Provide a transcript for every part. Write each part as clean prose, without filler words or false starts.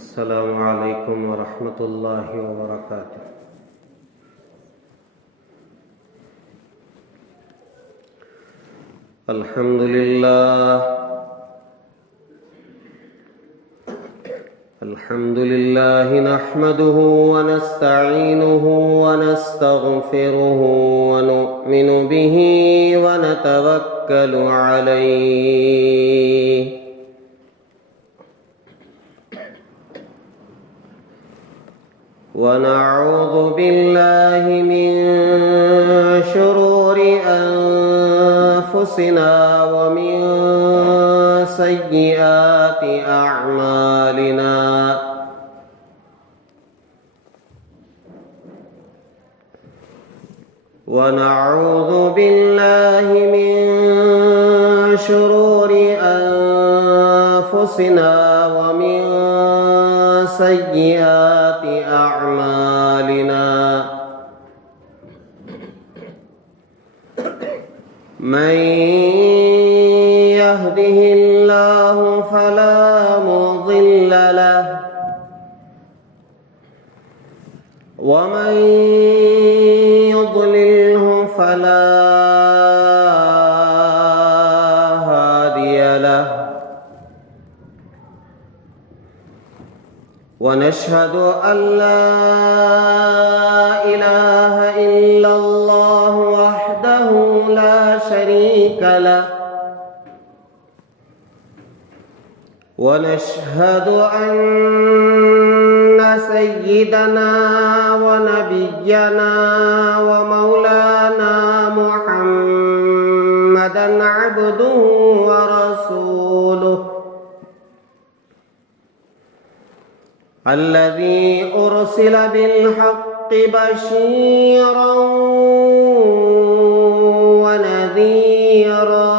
السلام علیکم ورحمۃ اللہ وبرکاتہ۔ الحمد للہ نحمده ونستعینه ونستغفره ونؤمن به ونتوکل علیہ ونعوذ باللہ من شرور انفسنا ومن سیئات اعمالنا ونعوذ باللہ من شرور انفسنا ومن سیئات اعمالنا من يهده الله فلا مضل له ومن يضلله فلا هادي له ونشهد أن لا إله إلا الله وحده لا شريك له ونشهد أن سيدنا ونبينا ومولانا محمدا عبده ورسوله الذي أرسل بالحق بشيرا ونذيرا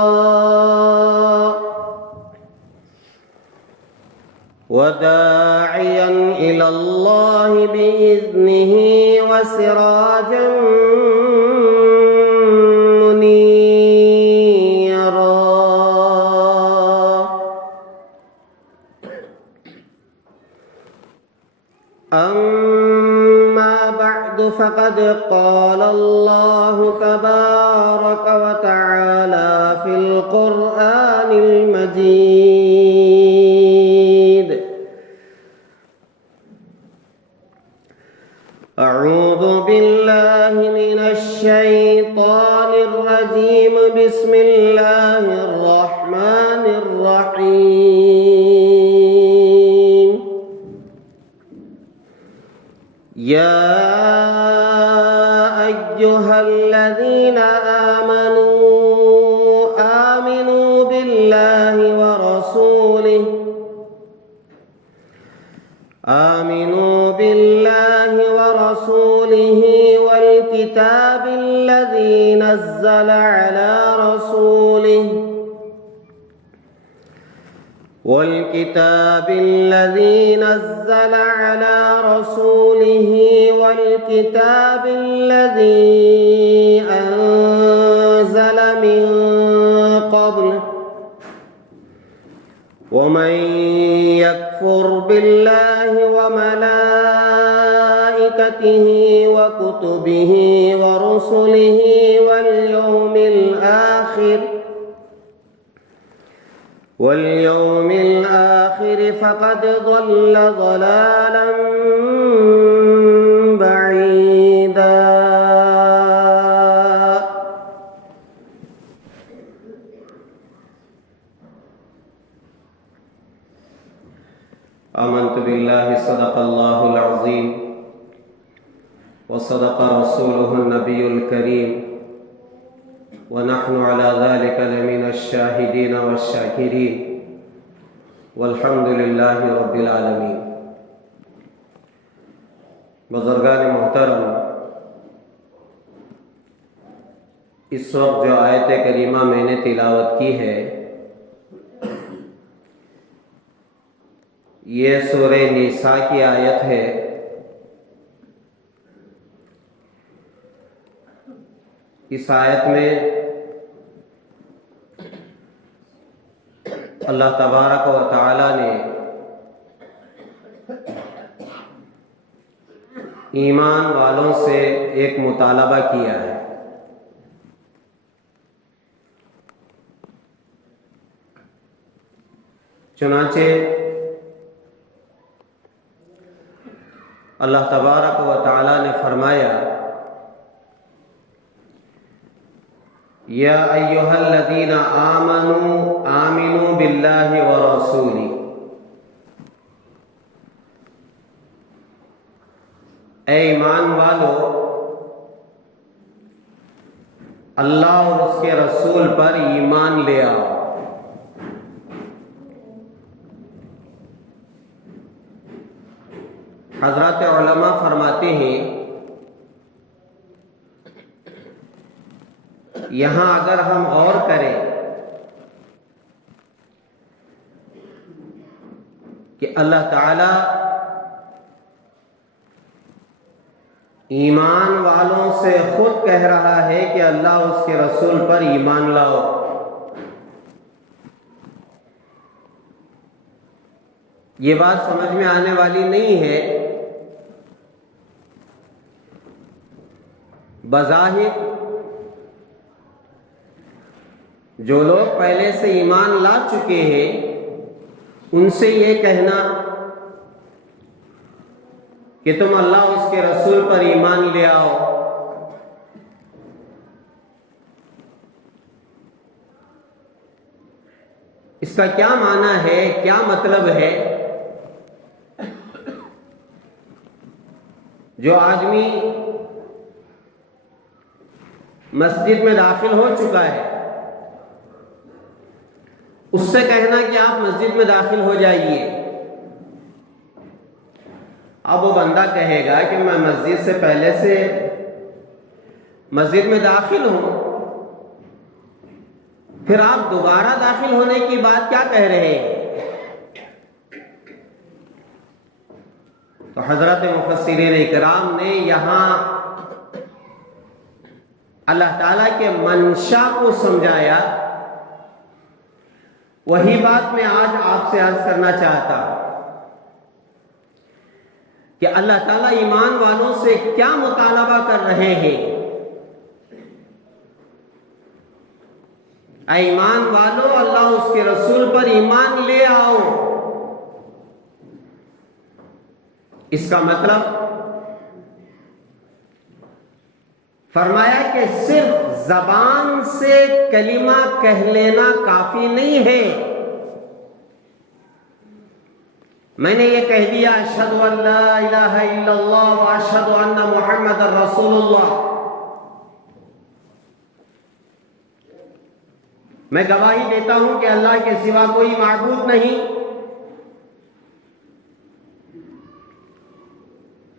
وداعيا إلى الله بإذنه وسراجا منيرا أما بعد فقد قال الله تبارك وتعالى في القرآن المجيد: أعوذ بالله من الشيطان الرجيم. بسم الله الرحمن الرحيم. يا أيها الذين آمنوا بالله ورسوله والكتاب الذي نزل على رسوله والكتاب الذي أنزل من قبل. ومن يكفر بالله وملائكته وكتبه ورسله واليوم الآخر فقد ضل ضلالا بعيدا. آمنت بالله صدق الله العظيم وصدق رسوله النبي الكريم ونحن على ذلك لمن الشاهدين والشاكرين والحمد لله رب العالمين. بزرگان محترم، اس وقت جو آیت کریمہ میں نے تلاوت کی ہے یہ سورہ نساء کی آیت ہے. اس آیت میں اللہ تبارک و تعالی نے ایمان والوں سے ایک مطالبہ کیا ہے۔ چنانچہ اللہ تبارک و تعالی نے فرمایا، یا ایھا الذین آمنوا آمنوا باللہ ورسولہ، اے ایمان والو اللہ اور اس کے رسول پر ایمان لے آؤ۔ حضرات علماء فرماتے ہیں یہاں اگر ہم غور کریں کہ اللہ تعالی ایمان والوں سے خود کہہ رہا ہے کہ اللہ اس کے رسول پر ایمان لاؤ، یہ بات سمجھ میں آنے والی نہیں ہے۔ بظاہر جو لوگ پہلے سے ایمان لا چکے ہیں ان سے یہ کہنا کہ تم اللہ اس کے رسول پر ایمان لے آؤ، اس کا کیا معنی ہے، کیا مطلب ہے؟ جو آدمی مسجد میں داخل ہو چکا ہے اس سے کہنا کہ آپ مسجد میں داخل ہو جائیے، اب وہ بندہ کہے گا کہ میں مسجد سے پہلے سے مسجد میں داخل ہوں، پھر آپ دوبارہ داخل ہونے کی بات کیا کہہ رہے ہیں؟ تو حضرت مفسرین اکرام نے یہاں اللہ تعالیٰ کے منشا کو سمجھایا۔ وہی بات میں آج آپ سے عرض کرنا چاہتا کہ اللہ تعالیٰ ایمان والوں سے کیا مطالبہ کر رہے ہیں۔ اے ایمان والو اللہ اس کے رسول پر ایمان لے آؤ، اس کا مطلب فرمایا کہ صرف زبان سے کلمہ کہہ لینا کافی نہیں ہے۔ میں نے یہ کہہ دیا اشہد ان لا الہ الا اللہ واشہد ان محمد رسول اللہ، میں گواہی دیتا ہوں کہ اللہ کے سوا کوئی معبود نہیں،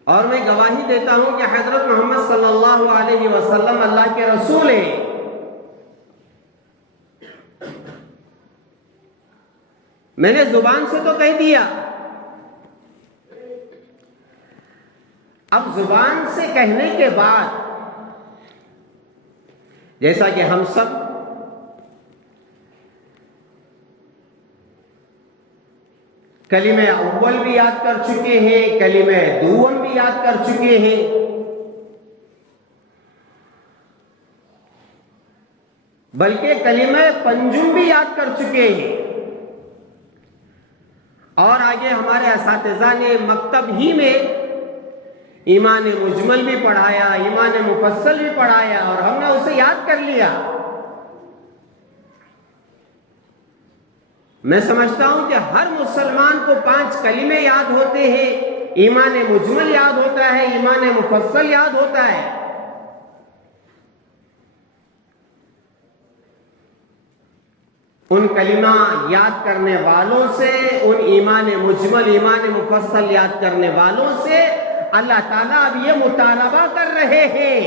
اور میں گواہی دیتا ہوں کہ حضرت محمد صلی اللہ علیہ وسلم اللہ کے رسول ہیں۔ میں نے زبان سے تو کہہ دیا، اب زبان سے کہنے کے بعد جیسا کہ ہم سب کلمہ اول بھی یاد کر چکے ہیں، کلمہ دوم بھی یاد کر چکے ہیں، بلکہ کلمہ پنجم بھی یاد کر چکے ہیں، اور آگے ہمارے اساتذہ نے مکتب ہی میں ایمان مجمل بھی پڑھایا، ایمان مفصل بھی پڑھایا، اور ہم نے اسے یاد کر لیا۔ میں سمجھتا ہوں کہ ہر مسلمان کو 5 کلمے یاد ہوتے ہیں، ایمان مجمل یاد ہوتا ہے، ایمان مفصل یاد ہوتا ہے۔ ان کلمہ یاد کرنے والوں سے، ان ایمان مجمل ایمان مفصل یاد کرنے والوں سے اللہ تعالیٰ اب یہ مطالبہ کر رہے ہیں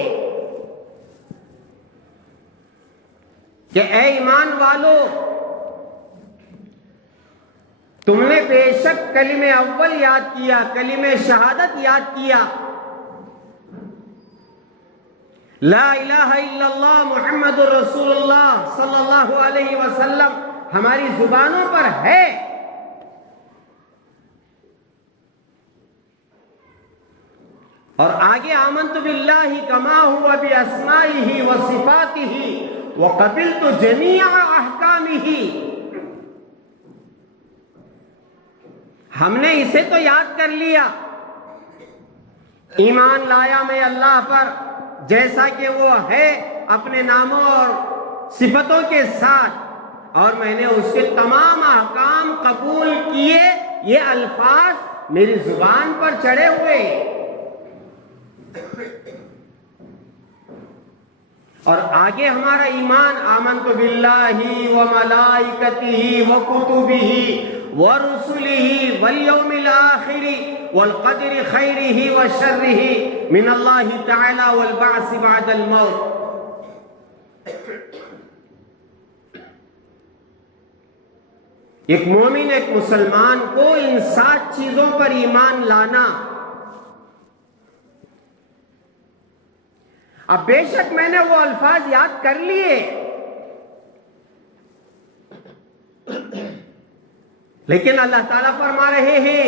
کہ اے ایمان والو تم نے بے شک کلمہ اول یاد کیا، کلمہ شہادت یاد کیا، لا الہ الا اللہ محمد الرسول اللہ صلی اللہ علیہ وسلم ہماری زبانوں پر ہے، اور آگے آمنت باللہ کما ہوا باسمائہ وصفاتہ وقبلت جمیع احکامہ. ہم نے اسے تو یاد کر لیا، ایمان لایا میں اللہ پر جیسا کہ وہ ہے اپنے ناموں اور صفتوں کے ساتھ، اور میں نے اس کے تمام احکام قبول کیے. یہ الفاظ میری زبان پر چڑھے ہوئے. اور آگے ہمارا ایمان آمنت باللہ وملائکتہ وکتبہ ورسلہ والیوم الآخر والقدر خیرہ وشرہ من اللہ تعالی والبعث بعد الموت. ایک مومن، ایک مسلمان کو ان 7 چیزوں پر ایمان لانا. اب بے شک میں نے وہ الفاظ یاد کر لیے، لیکن اللہ تعالیٰ فرما رہے ہیں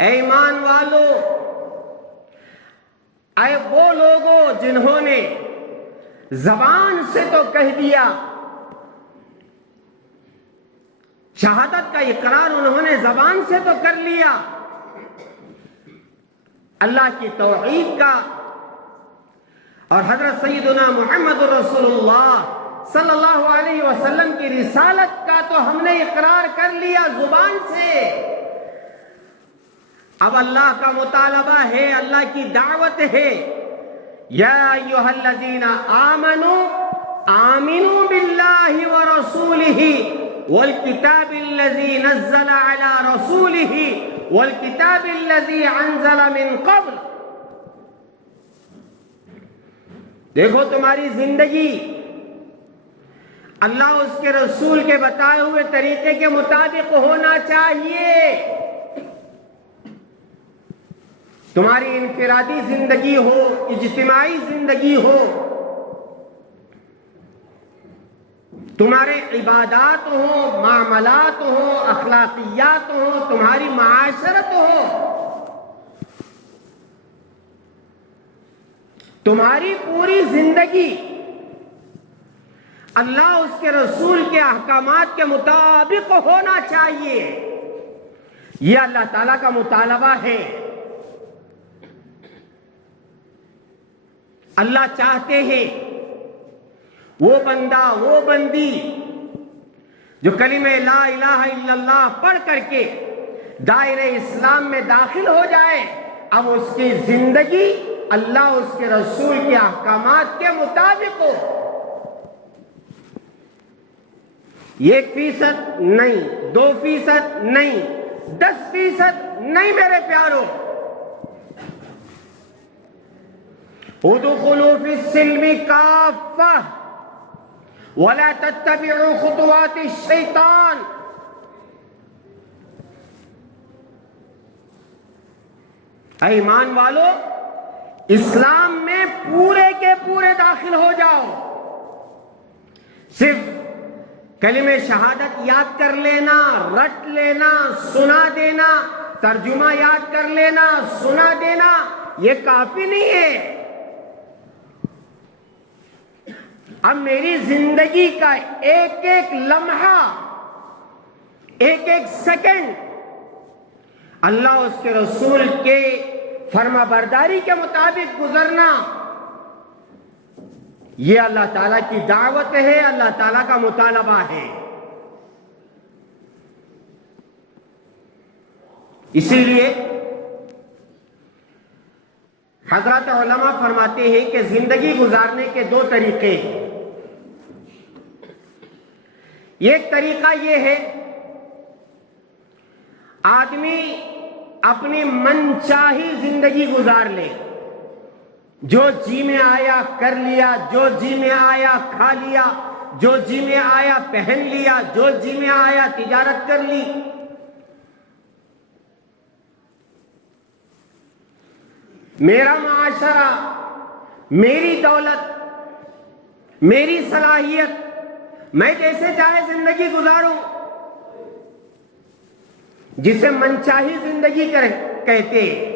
اے ایمان والو، اے وہ لوگوں جنہوں نے زبان سے تو کہہ دیا، شہادت کا اقرار انہوں نے زبان سے تو کر لیا، اللہ کی توحید کا اور حضرت سیدنا محمد رسول اللہ صلی اللہ علیہ وسلم کی رسالت کا تو ہم نے اقرار کر لیا زبان سے. اب اللہ کا مطالبہ ہے، اللہ کی دعوت ہے، یا ایھا الذین آمنوا آمنوا باللہ ورسولہ والکتاب الذی نزل علی رسولہ والکتاب الذی انزل من قبل. دیکھو تمہاری زندگی اللہ اس کے رسول کے بتائے ہوئے طریقے کے مطابق ہونا چاہیے. تمہاری انفرادی زندگی ہو، اجتماعی زندگی ہو، تمہارے عبادات ہوں، معاملات ہوں، اخلاقیات ہوں، تمہاری معاشرت ہو، تمہاری پوری زندگی اللہ اس کے رسول کے احکامات کے مطابق ہونا چاہیے. یہ اللہ تعالیٰ کا مطالبہ ہے. اللہ چاہتے ہیں وہ بندہ، وہ بندی جو کلمہ لا الہ الا اللہ پڑھ کر کے دائرہ اسلام میں داخل ہو جائے، اب اس کی زندگی اللہ اس کے رسول کے احکامات کے مطابق ہو. 1% نہیں، 2% نہیں، 10% نہیں میرے پیاروں. ادخلوا فی السلم کافہ ولا تتبعوا خطوات الشیطان. اے ایمان والو، اسلام میں پورے کے پورے داخل ہو جاؤ. صرف کلمہ شہادت یاد کر لینا، رٹ لینا، سنا دینا، ترجمہ یاد کر لینا، سنا دینا، یہ کافی نہیں ہے. اب میری زندگی کا ایک ایک لمحہ، ایک ایک سیکنڈ اللہ اس کے رسول کے فرما برداری کے مطابق گزرنا، یہ اللہ تعالیٰ کی دعوت ہے، اللہ تعالیٰ کا مطالبہ ہے. اسی لیے حضرات علماء فرماتے ہیں کہ زندگی گزارنے کے 2 طریقے ہیں. ایک طریقہ یہ ہے آدمی اپنی من چاہی زندگی گزار لے، جو جی میں آیا کر لیا، جو جی میں آیا کھا لیا، جو جی میں آیا پہن لیا، جو جی میں آیا تجارت کر لی. میرا معاشرہ، میری دولت، میری صلاحیت، میں جیسے چاہے زندگی گزاروں، جسے منچاہی زندگی کہتے ہیں.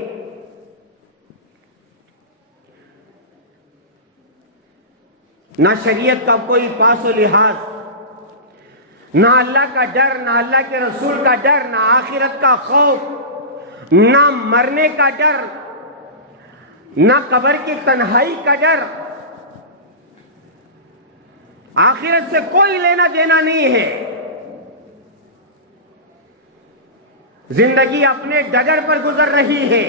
نہ شریعت کا کوئی پاس و لحاظ، نہ اللہ کا ڈر، نہ اللہ کے رسول کا ڈر، نہ آخرت کا خوف، نہ مرنے کا ڈر، نہ قبر کی تنہائی کا ڈر۔ آخرت سے کوئی لینا دینا نہیں ہے۔ زندگی اپنے ڈگر پر گزر رہی ہے،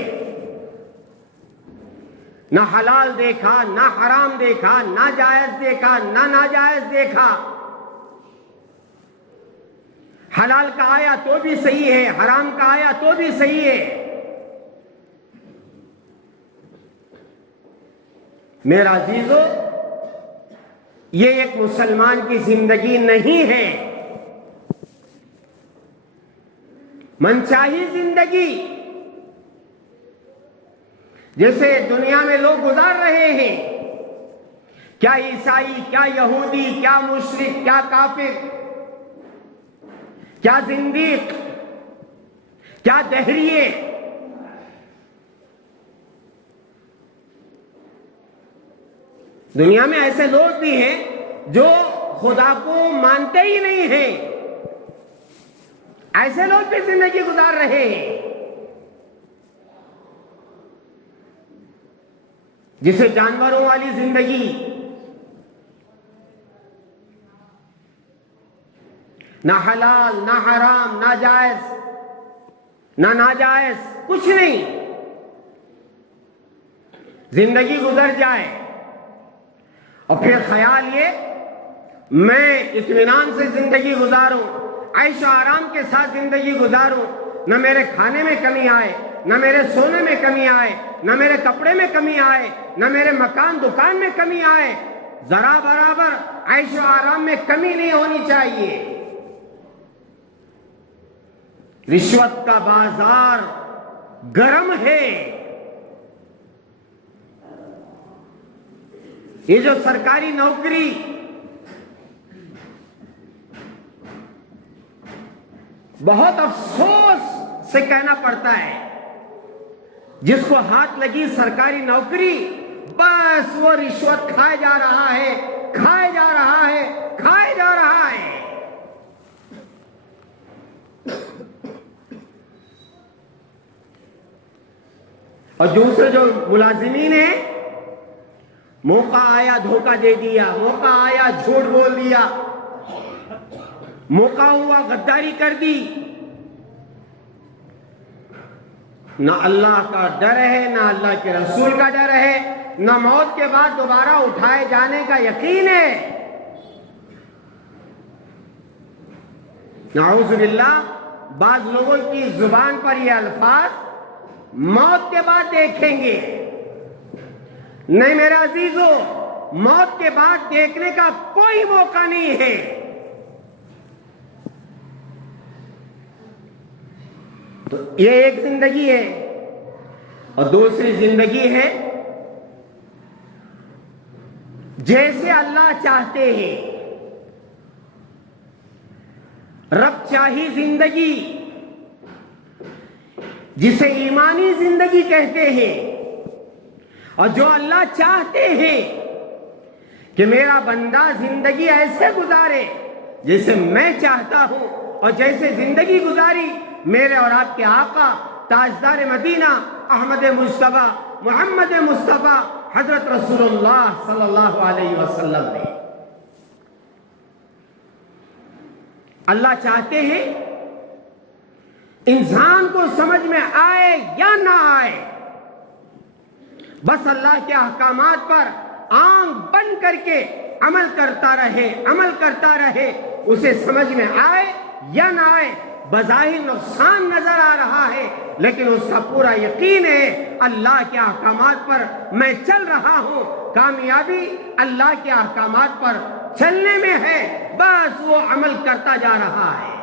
نہ حلال دیکھا، نہ حرام دیکھا، نہ جائز دیکھا، نہ ناجائز دیکھا۔ حلال کا آیا تو بھی صحیح ہے، حرام کا آیا تو بھی صحیح ہے۔ میرا عزیزو، یہ ایک مسلمان کی زندگی نہیں ہے۔ منچاہی زندگی جیسے دنیا میں لوگ گزار رہے ہیں، کیا عیسائی، کیا یہودی، کیا مشرک، کیا کافر، کیا زندیق، کیا دہریے، دنیا میں ایسے لوگ بھی ہیں جو خدا کو مانتے ہی نہیں ہیں۔ ایسے لوگ بھی زندگی گزار رہے ہیں، جسے جانوروں والی زندگی، نہ حلال، نہ حرام، نہ جائز، نہ ناجائز، کچھ نہیں، زندگی گزر جائے اور پھر خیال یہ میں اطمینان سے زندگی گزاروں، عیش و آرام کے ساتھ زندگی گزاروں، نہ میرے کھانے میں کمی آئے، نہ میرے سونے میں کمی آئے، نہ میرے کپڑے میں کمی آئے، نہ میرے مکان دکان میں کمی آئے، ذرا برابر عیش و آرام میں کمی نہیں ہونی چاہیے۔ رشوت کا بازار گرم ہے۔ یہ جو سرکاری نوکری بہت افسوس سے کہنا پڑتا ہے، جس کو ہاتھ لگی سرکاری نوکری، بس وہ رشوت کھائے جا رہا ہے، کھائے جا رہا ہے، کھائے جا رہا ہے۔ اور دوسرے جو ملازمین ہیں، موقع آیا دھوکہ دے دیا، موقع آیا جھوٹ بول دیا، موقع ہوا غداری کر دی، نہ اللہ کا ڈر ہے، نہ اللہ کے رسول کا ڈر ہے، نہ موت کے بعد دوبارہ اٹھائے جانے کا یقین ہے۔ نعوذ باللہ، بعض لوگوں کی زبان پر یہ الفاظ موت کے بعد دیکھیں گے۔ نہیں میرے عزیزو، موت کے بعد دیکھنے کا کوئی موقع نہیں ہے۔ تو یہ ایک زندگی ہے، اور دوسری زندگی ہے جیسے اللہ چاہتے ہیں، رب چاہی زندگی، جسے ایمانی زندگی کہتے ہیں، اور جو اللہ چاہتے ہیں کہ میرا بندہ زندگی ایسے گزارے جیسے میں چاہتا ہوں، اور جیسے زندگی گزاری میرے اور آپ کے آقا تاجدار مدینہ احمد مصطفیٰ محمد مصطفیٰ حضرت رسول اللہ صلی اللہ علیہ وسلم نے۔ اللہ چاہتے ہیں انسان کو سمجھ میں آئے یا نہ آئے، بس اللہ کے احکامات پر آنکھ بند کر کے عمل کرتا رہے، عمل کرتا رہے، اسے سمجھ میں آئے یا نہ آئے، بظاہر نقصان نظر آ رہا ہے لیکن اس کا پورا یقین ہے اللہ کے احکامات پر میں چل رہا ہوں، کامیابی اللہ کے احکامات پر چلنے میں ہے، بس وہ عمل کرتا جا رہا ہے،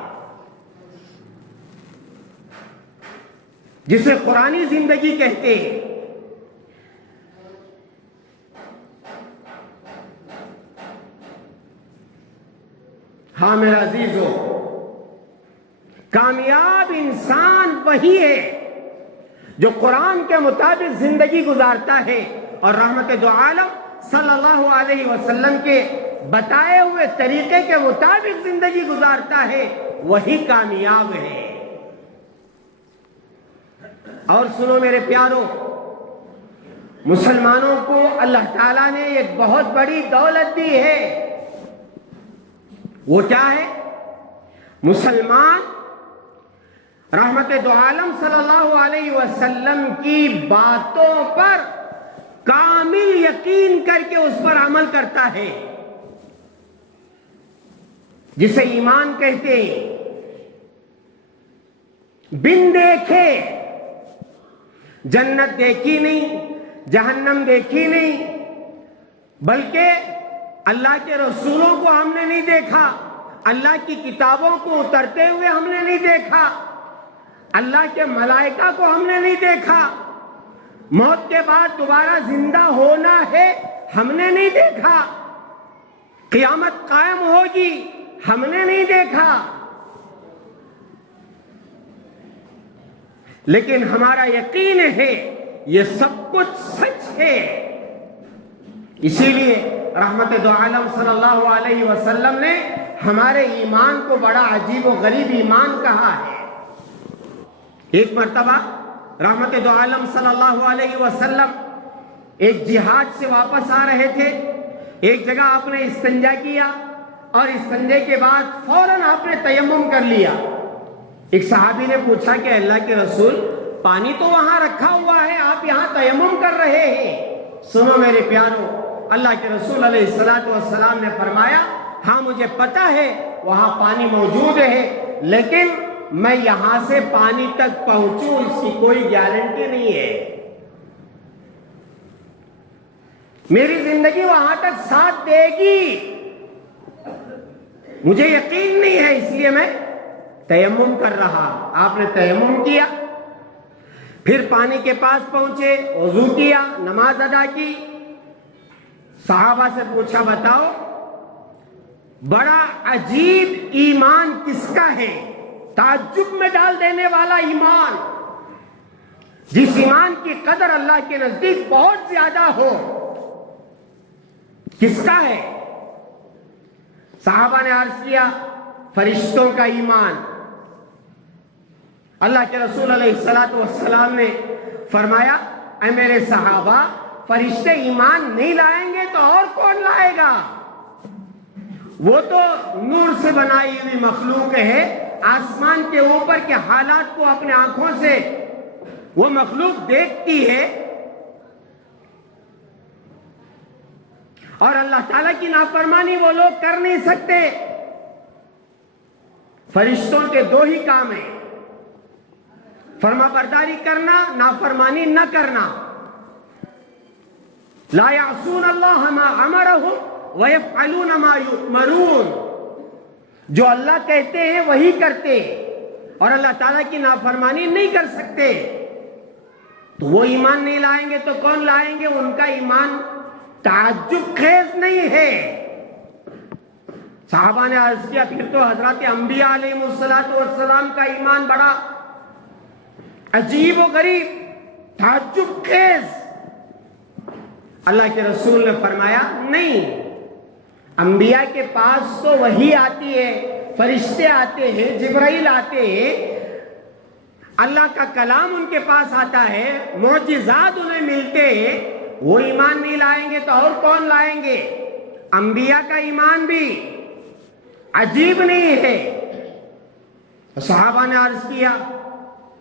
جسے قرآنی زندگی کہتے ہیں۔ ہاں میرا عزیزو، کامیاب انسان وہی ہے جو قرآن کے مطابق زندگی گزارتا ہے، اور رحمت دو عالم صلی اللہ علیہ وسلم کے بتائے ہوئے طریقے کے مطابق زندگی گزارتا ہے وہی کامیاب ہے۔ اور سنو میرے پیارو، مسلمانوں کو اللہ تعالیٰ نے ایک بہت بڑی دولت دی ہے۔ وہ کیا ہے؟ مسلمان رحمت دو عالم صلی اللہ علیہ وسلم کی باتوں پر کامل یقین کر کے اس پر عمل کرتا ہے، جسے ایمان کہتے ہیں۔ بن دیکھے، جنت دیکھی نہیں، جہنم دیکھی نہیں، بلکہ اللہ کے رسولوں کو ہم نے نہیں دیکھا، اللہ کی کتابوں کو اترتے ہوئے ہم نے نہیں دیکھا، اللہ کے ملائکہ کو ہم نے نہیں دیکھا، موت کے بعد دوبارہ زندہ ہونا ہے ہم نے نہیں دیکھا، قیامت قائم ہوگی ہم نے نہیں دیکھا، لیکن ہمارا یقین ہے یہ سب کچھ سچ ہے۔ اسی لیے رحمت دو عالم صلی اللہ علیہ وسلم نے ہمارے ایمان کو بڑا عجیب و غریب ایمان کہا ہے۔ ایک مرتبہ رحمت دو عالم صلی اللہ علیہ وسلم ایک جہاد سے واپس آ رہے تھے، ایک جگہ آپ نے استنجا کیا اور استنجے کے بعد فوراً آپ نے تیمم کر لیا۔ ایک صحابی نے پوچھا کہ اللہ کے رسول، پانی تو وہاں رکھا ہوا ہے، آپ یہاں تیمم کر رہے ہیں۔ سنو میرے پیارو، اللہ کے رسول علیہ السلام نے فرمایا، ہاں مجھے پتا ہے وہاں پانی موجود ہے، لیکن میں یہاں سے پانی تک پہنچوں اس کی کوئی گارنٹی نہیں ہے، میری زندگی وہاں تک ساتھ دے گی، مجھے یقین نہیں ہے، اس لیے میں تیمم کر رہا۔ آپ نے تیمم کیا، پھر پانی کے پاس پہنچے، وضو کیا، نماز ادا کی، صحابہ سے پوچھا بتاؤ بڑا عجیب ایمان کس کا ہے، تعجب میں ڈال دینے والا ایمان، جس ایمان کی قدر اللہ کے نزدیک بہت زیادہ ہو، کس کا ہے؟ صحابہ نے عرض کیا فرشتوں کا ایمان۔ اللہ کے رسول علیہ السلام نے فرمایا، اے میرے صحابہ، فرشتے ایمان نہیں لائیں گے تو اور کون لائے گا؟ وہ تو نور سے بنائی ہوئی مخلوق ہے، آسمان کے اوپر کے حالات کو اپنے آنکھوں سے وہ مخلوق دیکھتی ہے، اور اللہ تعالیٰ کی نافرمانی وہ لوگ کر نہیں سکتے۔ فرشتوں کے دو ہی کام ہیں، فرما برداری کرنا، نافرمانی نہ کرنا۔ لا یعصون اللہ ما امرہم ویفعلون ما یؤمرون، جو اللہ کہتے ہیں وہی کرتے، اور اللہ تعالیٰ کی نافرمانی نہیں کر سکتے۔ تو وہ ایمان نہیں لائیں گے تو کون لائیں گے؟ ان کا ایمان تعجب خیز نہیں ہے۔ صحابہ نے عرض کیا پھر تو حضرات انبیاء علیہ السلام کا ایمان بڑا عجیب و غریب، تعجب خیز۔ اللہ کے رسول نے فرمایا نہیں، انبیاء کے پاس تو وحی آتی ہے، فرشتے آتے ہیں، جبرائیل آتے ہیں، اللہ کا کلام ان کے پاس آتا ہے، معجزات انہیں ملتے ہیں، وہ ایمان نہیں لائیں گے تو اور کون لائیں گے؟ انبیاء کا ایمان بھی عجیب نہیں ہے۔ صحابہ نے عرض کیا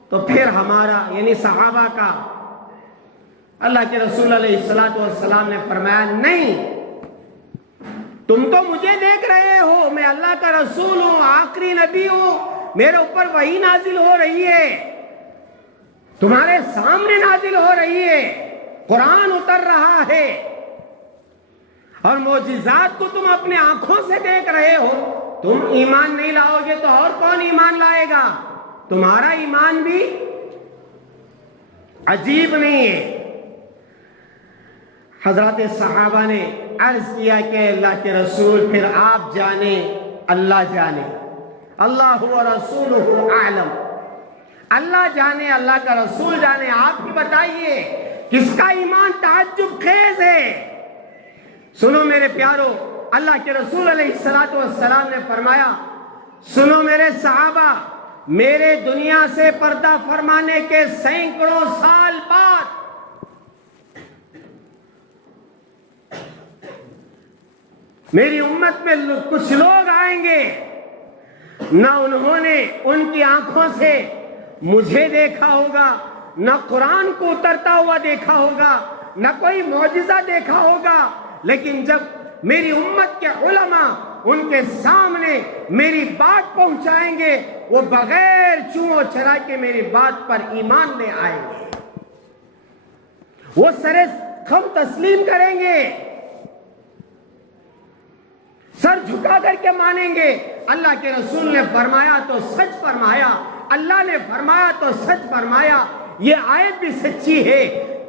تو پھر ہمارا یعنی صحابہ کا، اللہ کے رسول علیہ السلام نے فرمایا نہیں، تم تو مجھے دیکھ رہے ہو، میں اللہ کا رسول ہوں، آخری نبی ہوں، میرے اوپر وحی نازل ہو رہی ہے، تمہارے سامنے نازل ہو رہی ہے، قرآن اتر رہا ہے، اور معجزات کو تم اپنے آنکھوں سے دیکھ رہے ہو، تم ایمان نہیں لاؤ گے تو اور کون ایمان لائے گا؟ تمہارا ایمان بھی عجیب نہیں ہے۔ حضرات صحابہ نے عرض کیا کہ اللہ کے رسول پھر آپ جانے، اللہ جانے، اللہ و رسولہ اعلم، اللہ جانے، اللہ کا رسول جانے، آپ ہی بتائیے کس کا ایمان تعجب خیز ہے، سنو میرے پیارو، اللہ کے رسول علیہ الصلوۃ والسلام نے فرمایا، سنو میرے صحابہ، میرے دنیا سے پردہ فرمانے کے سینکڑوں سال بعد میری امت میں کچھ لوگ آئیں گے، نہ انہوں نے ان کی آنکھوں سے مجھے دیکھا ہوگا، نہ قرآن کو اترتا ہوا دیکھا ہوگا، نہ کوئی معجزہ دیکھا ہوگا، لیکن جب میری امت کے علماء ان کے سامنے میری بات پہنچائیں گے، وہ بغیر چوں چرا کے میری بات پر ایمان لے آئیں گے، وہ سر خم تسلیم کریں گے، سر جھکا کر کے مانیں گے۔ اللہ کے رسول نے فرمایا تو سچ فرمایا، اللہ نے فرمایا تو سچ فرمایا، یہ آیت بھی سچی ہے،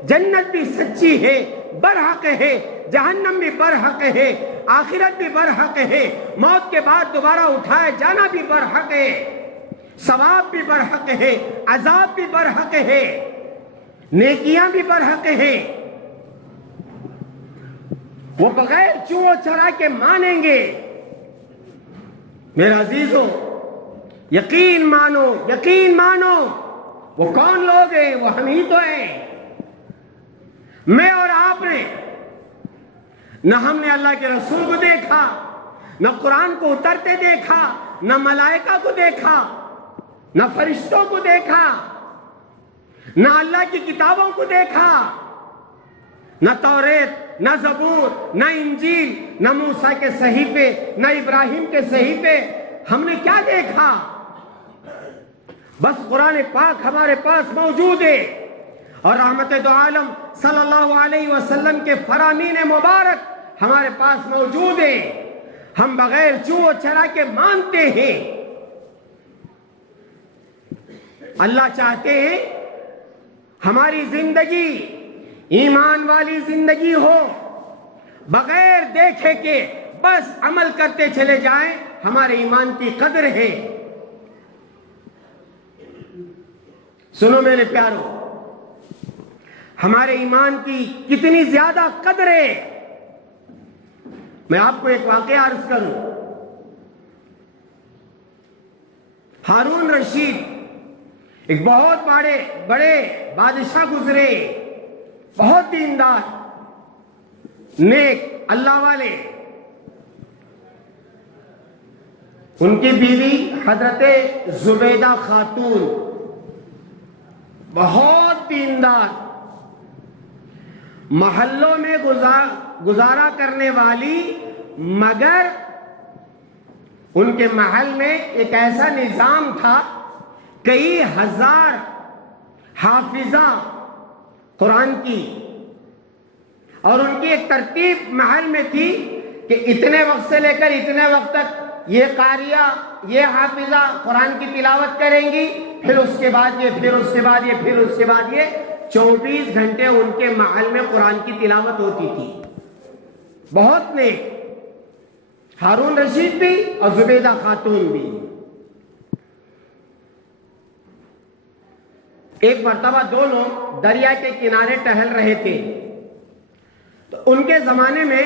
جنت بھی سچی ہے، برحق ہے، جہنم بھی برحق ہے، آخرت بھی برحق ہے، موت کے بعد دوبارہ اٹھائے جانا بھی برحق ہے، ثواب بھی برحق ہے، عذاب بھی برحق ہے، نیکیاں بھی برحق ہے۔ وہ بغیر چوں چرا کے مانیں گے۔ میرے عزیزوں، یقین مانو، یقین مانو، وہ کون لوگ ہیں؟ وہ ہم ہی تو ہیں، میں اور آپ نے۔ نہ ہم نے اللہ کے رسول کو دیکھا، نہ قرآن کو اترتے دیکھا، نہ ملائکہ کو دیکھا، نہ فرشتوں کو دیکھا، نہ اللہ کی کتابوں کو دیکھا، نہ توریت، نہ زبور، نہ انجیل، نہ موسیٰ کے صحیفے، نہ ابراہیم کے صحیفے۔ ہم نے کیا دیکھا؟ بس قرآن پاک ہمارے پاس موجود ہے، اور رحمت دو عالم صلی اللہ علیہ وسلم کے فرامین مبارک ہمارے پاس موجود ہے۔ ہم بغیر چوں چرا کے مانتے ہیں۔ اللہ چاہتے ہیں ہماری زندگی ایمان والی زندگی ہو، بغیر دیکھے کہ بس عمل کرتے چلے جائیں، ہمارے ایمان کی قدر ہے۔ سنو میرے پیارو، ہمارے ایمان کی کتنی زیادہ قدر ہے۔ میں آپ کو ایک واقعہ عرض کروں۔ ہارون رشید ایک بہت بڑے بادشاہ گزرے، بہت دیندار، نیک، اللہ والے۔ ان کی بیوی حضرت زبیدہ خاتون، بہت دیندار، محلوں میں گزارا کرنے والی، مگر ان کے محل میں ایک ایسا نظام تھا، کئی ہزار حافظہ قرآن کی، اور ان کی ایک ترتیب محل میں تھی کہ اتنے وقت سے لے کر اتنے وقت تک یہ قاریہ، یہ حافظہ قرآن کی تلاوت کریں گی، پھر اس کے بعد یہ، پھر اس کے بعد یہ، پھر اس کے بعد یہ، 24 گھنٹے ان کے محل میں قرآن کی تلاوت ہوتی تھی۔ بہت نیک، ہارون رشید بھی اور زبیدہ خاتون بھی۔ ایک مرتبہ دونوں دریا کے کنارے ٹہل رہے تھے، تو ان کے زمانے میں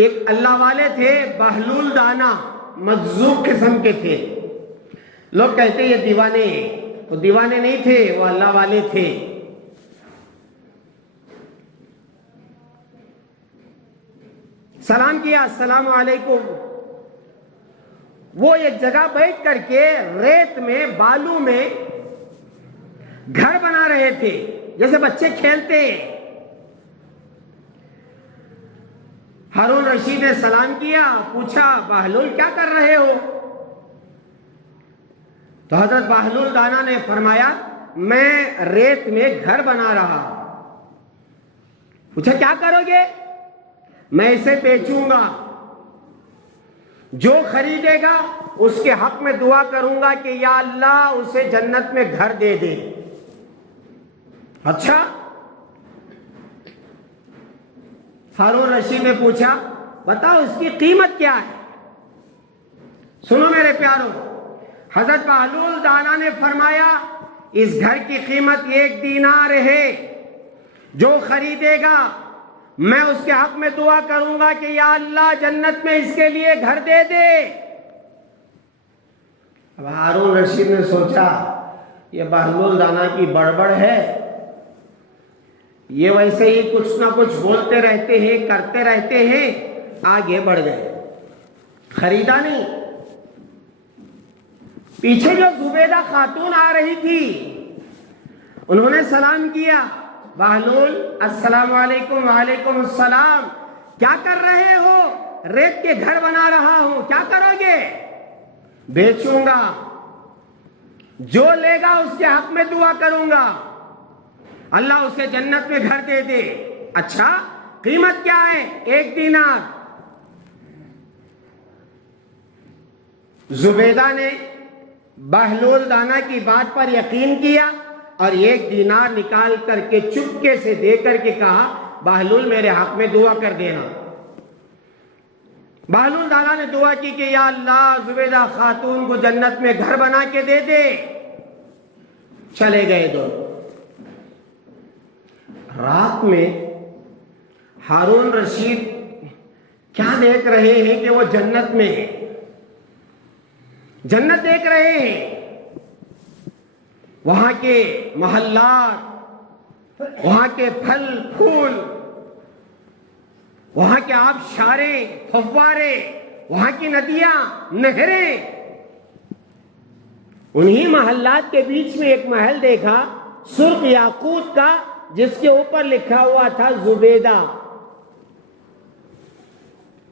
ایک اللہ والے تھے، بہلول دانا، مجذوب قسم کے تھے۔ لوگ کہتے یہ دیوانے ہیں، وہ دیوانے نہیں تھے، وہ اللہ والے تھے۔ سلام کیا، السلام علیکم۔ وہ ایک جگہ بیٹھ کر کے ریت میں، بالو میں گھر بنا رہے تھے، جیسے بچے کھیلتے۔ ہارون رشید نے سلام کیا، پوچھا بہلول کیا کر رہے ہو؟ تو حضرت بہلول دانا نے فرمایا میں ریت میں گھر بنا رہا۔ پوچھا کیا کرو گے؟ میں اسے بیچوں گا، جو خریدے گا اس کے حق میں دعا کروں گا کہ یا اللہ اسے جنت میں گھر دے دے۔ اچھا؟ ہارون رشید نے پوچھا بتاؤ اس کی قیمت کیا ہے؟ سنو میرے پیارو، حضرت بہلول دانا نے فرمایا اس گھر کی قیمت 1 دینار ہے، جو خریدے گا میں اس کے حق میں دعا کروں گا کہ یا اللہ جنت میں اس کے لیے گھر دے دے۔ اب ہارون رشید نے سوچا یہ بہلول دانا کی بڑبڑ ہے، یہ ویسے ہی کچھ نہ کچھ بولتے رہتے ہیں، کرتے رہتے ہیں، آگے بڑھ گئے، خریدا نہیں۔ پیچھے جو زبیدہ خاتون آ رہی تھی انہوں نے سلام کیا، بہلول السلام علیکم۔ وعلیکم السلام، کیا کر رہے ہو؟ ریت کے گھر بنا رہا ہوں، کیا کرو گے؟ بیچوں گا، جو لے گا اس کے حق میں دعا کروں گا، اللہ اسے جنت میں گھر دے دے۔ اچھا قیمت کیا ہے؟ 1 دینار۔ زبیدہ نے بہلول دانا کی بات پر یقین کیا اور 1 دینار نکال کر کے چپکے سے دے کر کے کہا بہلول میرے حق میں دعا کر دینا۔ بہلول دانا نے دعا کی کہ یا اللہ زبیدہ خاتون کو جنت میں گھر بنا کے دے دے۔ چلے گئے دونوں۔ رات میں ہارون رشید کیا دیکھ رہے ہیں کہ وہ جنت میں ہے، جنت دیکھ رہے ہیں، وہاں کے محلات، وہاں کے پھل پھول، وہاں کے آبشارے فوارے، وہاں کی ندیاں نہریں۔ انہی محلات کے بیچ میں ایک محل دیکھا سرخ یاقوت کا، جس کے اوپر لکھا ہوا تھا زبیدہ۔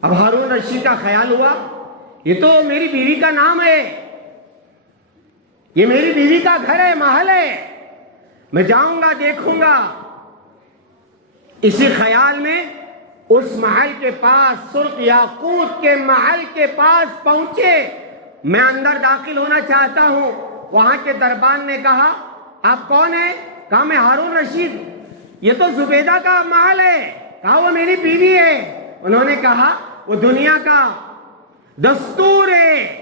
اب ہارون رشید کا خیال ہوا یہ تو میری بیوی کا نام ہے، یہ میری بیوی کا گھر ہے، محل ہے، میں جاؤں گا دیکھوں گا۔ اسی خیال میں اس محل کے پاس، سرخ یاقوت کے محل کے پاس پہنچے۔ میں اندر داخل ہونا چاہتا ہوں۔ وہاں کے دربان نے کہا آپ کون ہیں؟ کہا میں ہارون رشید۔ یہ تو زبیدہ کا محل ہے۔ کہا وہ میری بیوی ہے۔ انہوں نے کہا وہ دنیا کا دستور ہے،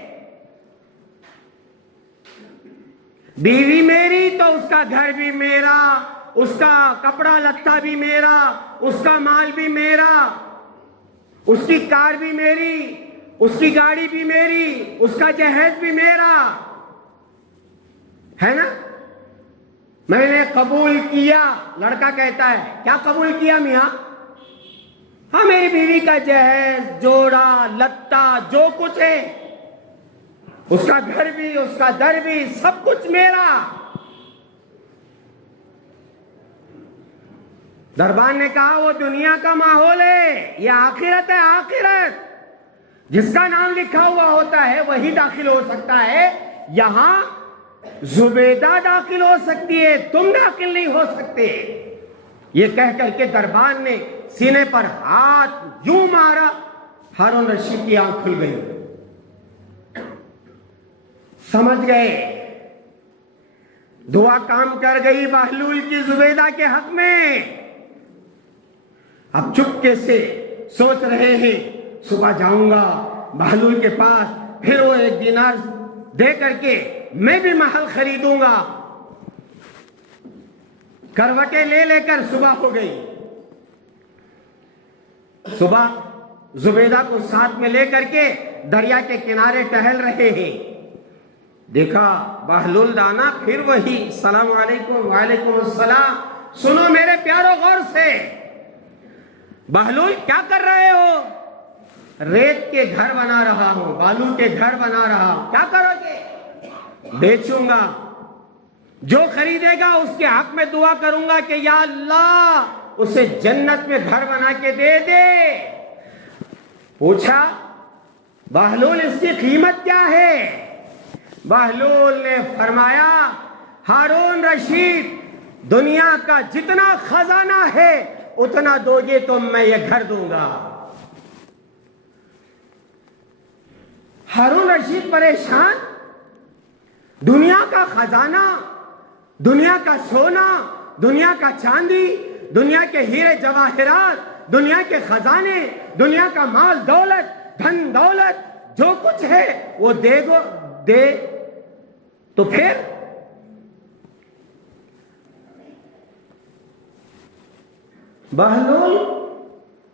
بیوی میری تو اس کا گھر بھی میرا، اس کا کپڑا لتا بھی میرا، اس کا مال بھی میرا، اس کی کار بھی میری، اس کی گاڑی بھی میری، اس کا جہیز بھی میرا ہے نا۔ میں نے قبول کیا۔ لڑکا کہتا ہے کیا قبول کیا میاں؟ ہاں میری بیوی کا جہیز، جوڑا لتا جو کچھ ہے، اس کا گھر بھی، اس کا در بھی، سب کچھ میرا۔ دربان نے کہا وہ دنیا کا ماحول ہے، یہ آخرت ہے، آخرت جس کا نام لکھا ہوا ہوتا ہے وہی داخل ہو سکتا ہے، یہاں زبیدہ داخل ہو سکتی ہے، تم داخل نہیں ہو سکتے۔ یہ کہہ کر کے دربان نے سینے پر ہاتھ یوں مارا، ہارون رشید کی آنکھ کھل گئی، سمجھ گئے دعا کام کر گئی بہلول کی زبیدہ کے حق میں۔ اب چپکے سے سوچ رہے ہیں صبح جاؤں گا بہلول کے پاس، پھر وہ 1 دینار دے کر کے میں بھی محل خریدوں گا۔ کروٹیں لے لے کر صبح ہو گئی۔ صبح زبیدہ کو ساتھ میں لے کر کے دریا کے کنارے ٹہل رہے ہیں، دیکھا بہلول دانا پھر وہی السلام علیکم۔ وعلیکم السلام۔ سنو میرے پیارو غور سے، بہلول کیا کر رہے ہو؟ ریت کے گھر بنا رہا ہوں، بالو کے گھر بنا رہا ہوں، کیا کرو گے؟ بیچوں گا، جو خریدے گا اس کے حق میں دعا کروں گا کہ یا اللہ اسے جنت میں گھر بنا کے دے دے۔ پوچھا بہلول اس کی قیمت کیا ہے؟ بہلول نے فرمایا ہارون رشید دنیا کا جتنا خزانہ ہے اتنا دو گے تو میں یہ گھر دوں گا۔ ہارون رشید پریشان، دنیا کا خزانہ، دنیا کا سونا، دنیا کا چاندی، دنیا کے ہیرے جواہرات، دنیا کے خزانے، دنیا کا مال دولت، دھن دولت، جو کچھ ہے وہ دے گو دے تو پھر بہلول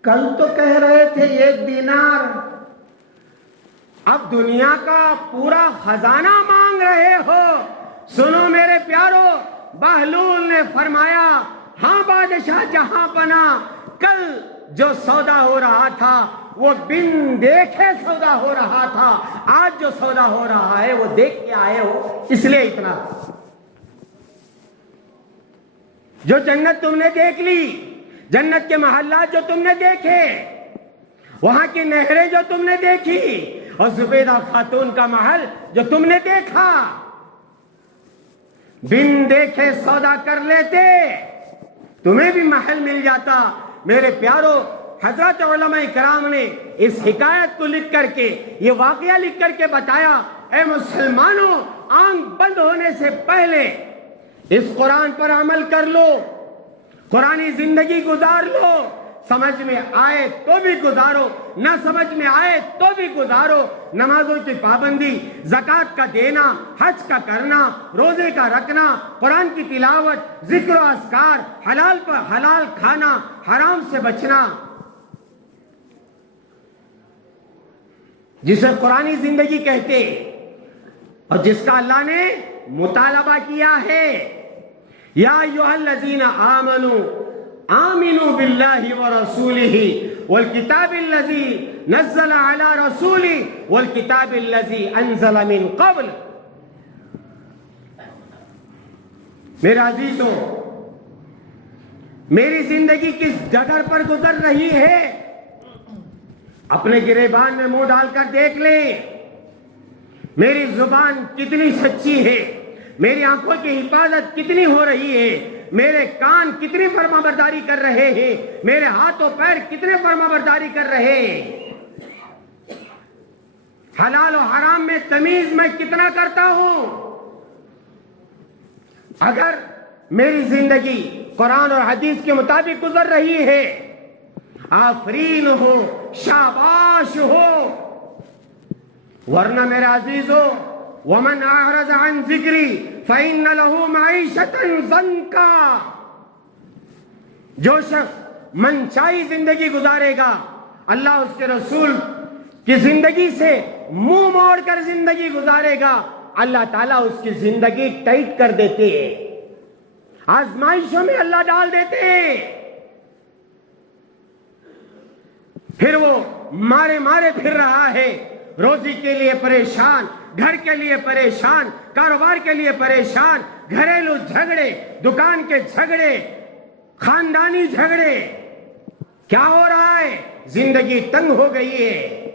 کل تو کہہ رہے تھے 1 دینار، اب دنیا کا پورا خزانہ مانگ رہے ہو۔ سنو میرے پیارو، بہلول نے فرمایا ہاں بادشاہ جہاں پناہ، کل جو سودا ہو رہا تھا وہ بن دیکھے سودا ہو رہا تھا، آج جو سودا ہو رہا ہے وہ دیکھ کے آئے ہو، اس لیے اتنا۔ جو جنت تم نے دیکھ لی، جنت کے محلات جو تم نے دیکھے، وہاں کی نہریں جو تم نے دیکھی، اور زبیدہ خاتون کا محل جو تم نے دیکھا، بن دیکھے سودا کر لیتے، تمہیں بھی محل مل جاتا۔ میرے پیارو، حضرت علماء کرام نے اس حکایت کو لکھ کر کے، یہ واقعہ لکھ کر کے بتایا، اے مسلمانوں، آنکھ بند ہونے سے پہلے اس قرآن پر عمل کر لو، قرآنی زندگی گزار لو، سمجھ میں آئے تو بھی گزارو، نہ سمجھ میں آئے تو بھی گزارو۔ نمازوں کی پابندی، زکوٰۃ کا دینا، حج کا کرنا، روزے کا رکھنا، قرآن کی تلاوت، ذکر و اذکار، حلال کھانا، حرام سے بچنا، جسے قرآنی زندگی کہتے، اور جس کا اللہ نے مطالبہ کیا ہے، یا ایھا الذین آمنوا آمنوا باللہ ورسولہ والکتاب الذی نزل علی رسولہ والکتاب الذی انزل من قبل۔ میرے عزیزوں، میری زندگی کس ڈگر پر گزر رہی ہے، اپنے گریبان میں منہ ڈال کر دیکھ لیں۔ میری زبان کتنی سچی ہے، میری آنکھوں کی حفاظت کتنی ہو رہی ہے، میرے کان کتنی فرما برداری کر رہے ہیں، میرے ہاتھ و پیر کتنے فرما برداری کر رہے ہیں، حلال و حرام میں تمیز میں کتنا کرتا ہوں۔ اگر میری زندگی قرآن اور حدیث کے مطابق گزر رہی ہے، آفرین ہو، شاباش ہو، ورنہ میرے عزیزو، وَمَنْ أَعْرَضَ عَنْ ذِكْرِي فَإِنَّ لَهُ مَعِيشَةً ضَنْكًا۔ جو شخص منچائی زندگی گزارے گا، اللہ اس کے رسول کی زندگی سے منہ موڑ کر زندگی گزارے گا، اللہ تعالیٰ اس کی زندگی ٹائٹ کر دیتے ہیں، آزمائشوں میں اللہ ڈال دیتے ہیں، پھر وہ مارے پھر رہا ہے، روزی کے لیے پریشان، گھر کے لیے پریشان، کاروبار کے لیے پریشان، گھریلو جھگڑے، دکان کے جھگڑے، خاندانی جھگڑے، کیا ہو رہا ہے؟ زندگی تنگ ہو گئی ہے،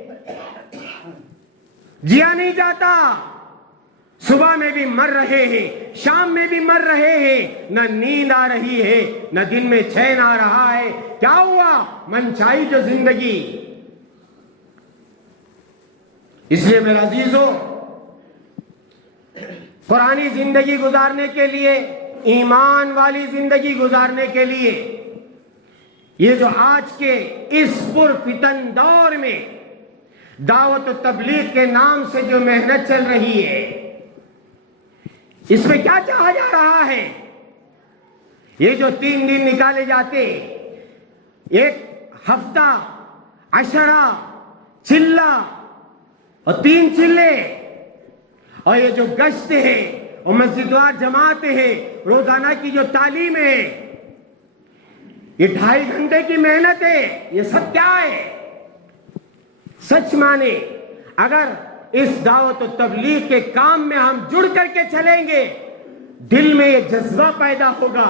جیا نہیں جاتا، صبح میں بھی مر رہے ہیں، شام میں بھی مر رہے ہیں، نہ نیند آ رہی ہے، نہ دن میں چین آ رہا ہے۔ کیا ہوا؟ منچائی جو زندگی۔ اس لیے میرے عزیزو، قرآنی زندگی گزارنے کے لیے، ایمان والی زندگی گزارنے کے لیے، یہ جو آج کے اس پرفتن دور میں دعوت و تبلیغ کے نام سے جو محنت چل رہی ہے، اس میں کیا چاہا جا رہا ہے؟ یہ جو 3 دن نکالے جاتے، ایک ہفتہ، عشرہ، چلہ اور 3 چلے، اور یہ جو گشت ہے اور مسجدوار جماعت ہے، روزانہ کی جو تعلیم ہے، یہ 2.5 گھنٹے کی محنت ہے، یہ سب کیا ہے؟ سچ مانے اگر اس دعوت و تبلیغ کے کام میں ہم جڑ کر کے چلیں گے، دل میں یہ جذبہ پیدا ہوگا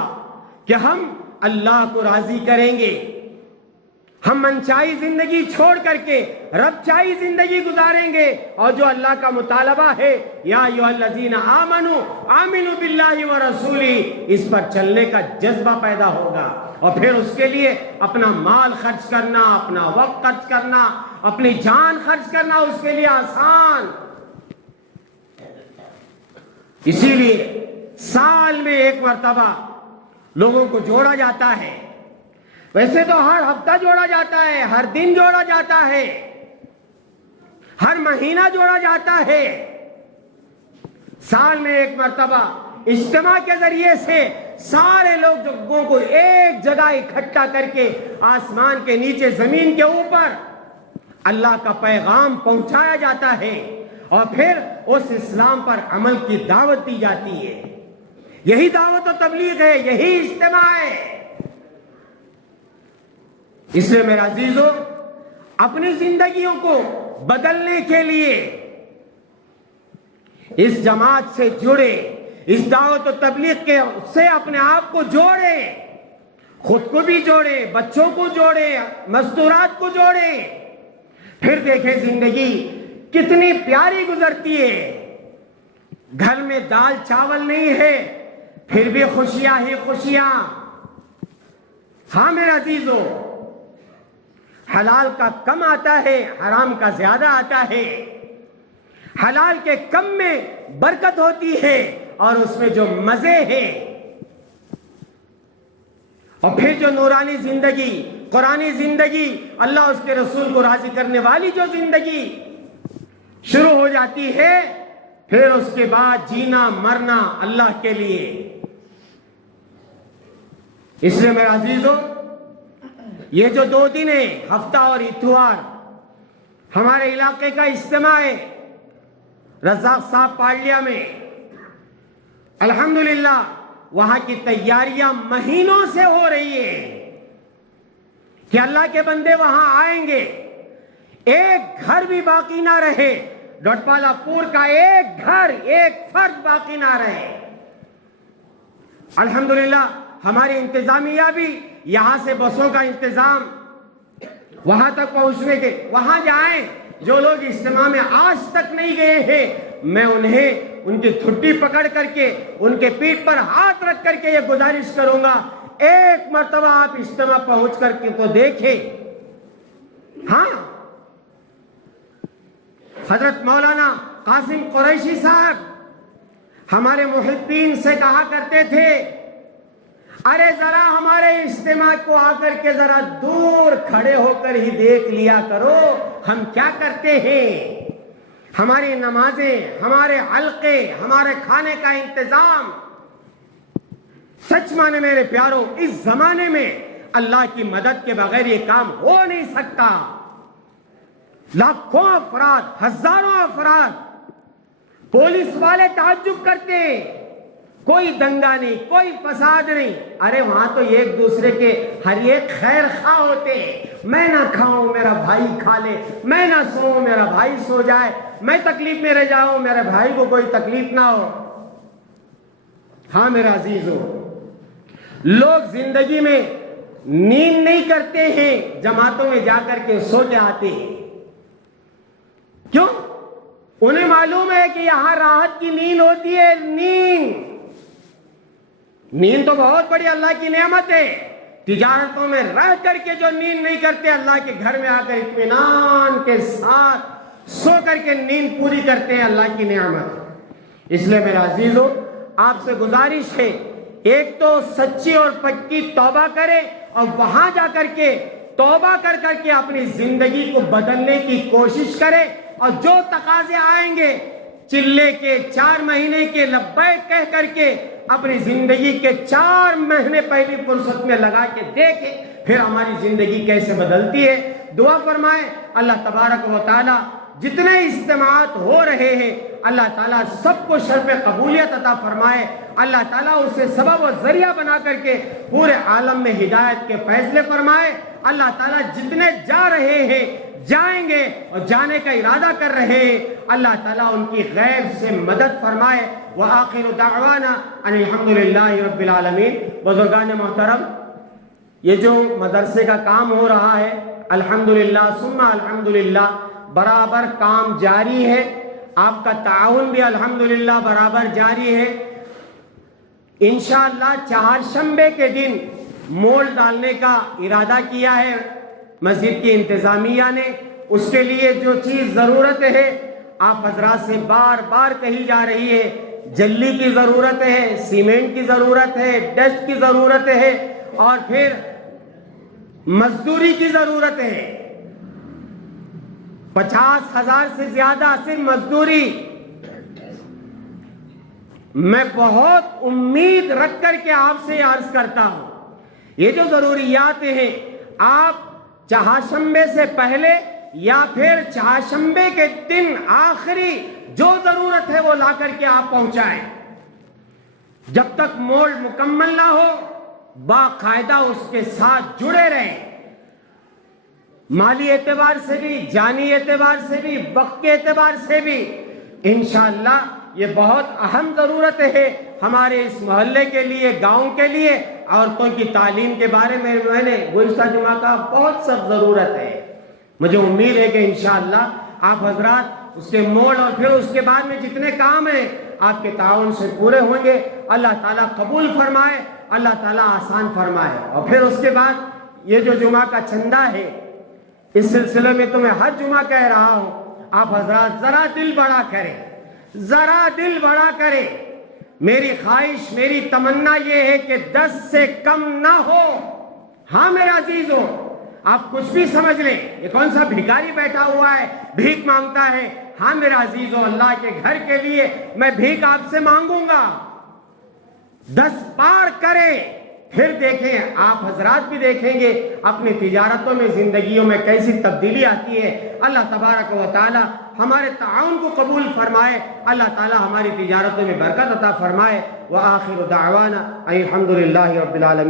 کہ ہم اللہ کو راضی کریں گے، ہم منچائی زندگی چھوڑ کر کے رب چائی زندگی گزاریں گے، اور جو اللہ کا مطالبہ ہے، یا ایھا الذین آمنوا آمنوا باللہ ورسولہ، اس پر چلنے کا جذبہ پیدا ہوگا، اور پھر اس کے لیے اپنا مال خرچ کرنا، اپنا وقت خرچ کرنا، اپنی جان خرچ کرنا اس کے لیے آسان۔ اسی لیے سال میں 1 مرتبہ لوگوں کو جوڑا جاتا ہے، ویسے تو ہر ہفتہ جوڑا جاتا ہے، ہر دن جوڑا جاتا ہے، ہر مہینہ جوڑا جاتا ہے، سال میں 1 مرتبہ اجتماع کے ذریعے سے سارے لوگوں کو ایک جگہ اکٹھا کر کے آسمان کے نیچے زمین کے اوپر اللہ کا پیغام پہنچایا جاتا ہے اور پھر اس اسلام پر عمل کی دعوت دی جاتی ہے. یہی دعوت و تبلیغ ہے, یہی اجتماع ہے. اس لیے میرے عزیزو, اپنی زندگیوں کو بدلنے کے لیے اس جماعت سے جڑے, اس دعوت و تبلیغ کے سے اپنے آپ کو جوڑے, خود کو بھی جوڑے, بچوں کو جوڑے, مستورات کو جوڑے. پھر دیکھیں زندگی کتنی پیاری گزرتی ہے. گھر میں دال چاول نہیں ہے پھر بھی خوشیاں ہی خوشیاں. ہاں میرے عزیزو, حلال کا کم آتا ہے, حرام کا زیادہ آتا ہے. حلال کے کم میں برکت ہوتی ہے اور اس میں جو مزے ہیں, اور پھر جو نورانی زندگی, قرآنی زندگی, اللہ اس کے رسول کو راضی کرنے والی جو زندگی شروع ہو جاتی ہے, پھر اس کے بعد جینا مرنا اللہ کے لیے. اس لیے میرے عزیزو, یہ جو 2 دن ہیں, ہفتہ اور اتوار, ہمارے علاقے کا اجتماع ہے رزاق صاحب پاڑلیا میں. الحمدللہ وہاں کی تیاریاں مہینوں سے ہو رہی ہے کہ اللہ کے بندے وہاں آئیں گے, ایک گھر بھی باقی نہ رہے, ڈوٹپالا پور کا ایک گھر, ایک فرد باقی نہ رہے. الحمدللہ ہماری انتظامیہ بھی یہاں سے بسوں کا انتظام وہاں تک پہنچنے کے, وہاں جائیں. جو لوگ اجتماع میں آج تک نہیں گئے ہیں, میں انہیں ان کی تھٹی پکڑ کر کے ان کے پیٹھ پر ہاتھ رکھ کر کے یہ گزارش کروں گا, ایک مرتبہ آپ اجتماع پہنچ کر کے تو دیکھیں. ہاں, حضرت مولانا قاسم قریشی صاحب ہمارے محبین سے کہا کرتے تھے, ارے ذرا ہمارے اجتماع کو آ کر کے ذرا دور کھڑے ہو کر ہی دیکھ لیا کرو ہم کیا کرتے ہیں. ہماری نمازیں, ہمارے حلقے, ہمارے کھانے کا انتظام. سچ مانے میرے پیارو, اس زمانے میں اللہ کی مدد کے بغیر یہ کام ہو نہیں سکتا. لاکھوں افراد, ہزاروں افراد, پولیس والے تعجب کرتے, کوئی دنگا نہیں, کوئی فساد نہیں. ارے وہاں تو ایک دوسرے کے ہر ایک خیر خواہ ہوتے. میں نہ کھاؤں میرا بھائی کھا لے, میں نہ سوؤں میرا بھائی سو جائے, میں تکلیف میں رہ جاؤں میرے بھائی کو کوئی تکلیف نہ ہو. ہاں میرا عزیزو, لوگ زندگی میں نیند نہیں کرتے ہیں, جماعتوں میں جا کر کے سو کے آتے ہیں. کیوں؟ انہیں معلوم ہے کہ یہاں راحت کی نیند ہوتی ہے. نیند تو بہت بڑی اللہ کی نعمت ہے. تجارتوں میں رہ کر کے جو نیند نہیں کرتے, اللہ کے گھر میں آ کر اطمینان کے ساتھ سو کر کے نیند پوری کرتے ہیں, اللہ کی نعمت. اس لیے میرا عزیزو, آپ سے گزارش ہے, ایک تو سچی اور پکی توبہ کرے اور وہاں جا کر کے توبہ کر کر کے اپنی زندگی کو بدلنے کی کوشش کرے, اور جو تقاضے آئیں گے چلے کے 4 مہینے کے لبیک کہہ کر کے اپنی زندگی کے 4 مہینے پہلی فرصت میں لگا کے دیکھیں پھر ہماری زندگی کیسے بدلتی ہے. دعا فرمائیں اللہ تبارک و تعالی جتنے اجتماعات ہو رہے ہیں اللہ تعالیٰ سب کو شرف قبولیت عطا فرمائے. اللہ تعالیٰ اسے سبب و ذریعہ بنا کر کے پورے عالم میں ہدایت کے فیصلے فرمائے. اللہ تعالیٰ جتنے جا رہے ہیں, جائیں گے اور جانے کا ارادہ کر رہے ہیں, اللہ تعالیٰ ان کی غیب سے مدد فرمائے. وآخر دعوانا ان الحمدللہ رب العالمین. بزرگان محترم, یہ جو مدرسے کا کام ہو رہا ہے الحمدللہ ثم الحمدللہ برابر کام جاری ہے. آپ کا تعاون بھی الحمدللہ برابر جاری ہے. انشاءاللہ 4 شنبے کے دن مول ڈالنے کا ارادہ کیا ہے مسجد کی انتظامیہ نے. اس کے لیے جو چیز ضرورت ہے آپ حضرات سے بار بار کہی جا رہی ہے, جلی کی ضرورت ہے, سیمنٹ کی ضرورت ہے, ڈسٹ کی ضرورت ہے, اور پھر مزدوری کی ضرورت ہے. 50,000 سے زیادہ صرف مزدوری. میں بہت امید رکھ کر کے آپ سے عرض کرتا ہوں، یہ جو ضروریات ہیں آپ چہارشنبے سے پہلے یا پھر چہارشنبے کے دن آخری جو ضرورت ہے وہ لا کر کے آپ پہنچائیں۔ جب تک مولڈ مکمل نہ ہو باقاعدہ اس کے ساتھ جڑے رہیں، مالی اعتبار سے بھی، جانی اعتبار سے بھی، وقت کے اعتبار سے بھی۔ انشاءاللہ یہ بہت اہم ضرورت ہے ہمارے اس محلے کے لیے، گاؤں کے لیے۔ عورتوں کی تعلیم کے بارے میں نے گزشتہ جمعہ کا بہت سخت ضرورت ہے۔ مجھے امید ہے کہ انشاءاللہ آپ حضرات اس کے موڑ اور پھر اس کے بعد میں جتنے کام ہیں آپ کے تعاون سے پورے ہوں گے۔ اللہ تعالیٰ قبول فرمائے، اللہ تعالیٰ آسان فرمائے۔ اور پھر اس کے بعد یہ جو جمعہ کا چندہ ہے، اس سلسلے میں تو میں ہر جمعہ کہہ رہا ہوں، آپ حضرات ذرا دل بڑا کریں، ذرا دل بڑا کریں۔ میری خواہش، میری تمنا یہ ہے کہ 10 سے کم نہ ہو۔ ہاں میرے عزیزوں، آپ کچھ بھی سمجھ لیں، یہ کون سا بھکاری بیٹھا ہوا ہے بھیک مانگتا ہے؟ ہاں میرے عزیزوں، اللہ کے گھر کے لیے میں بھیک آپ سے مانگوں گا۔ 10 بار کریں، پھر دیکھیں، آپ حضرات بھی دیکھیں گے اپنی تجارتوں میں، زندگیوں میں کیسی تبدیلی آتی ہے۔ اللہ تبارک و تعالی ہمارے تعاون کو قبول فرمائے، اللہ تعالی ہماری تجارتوں میں برکت عطا فرمائے۔ وآخر دعوانا الحمدللہ رب العالمین۔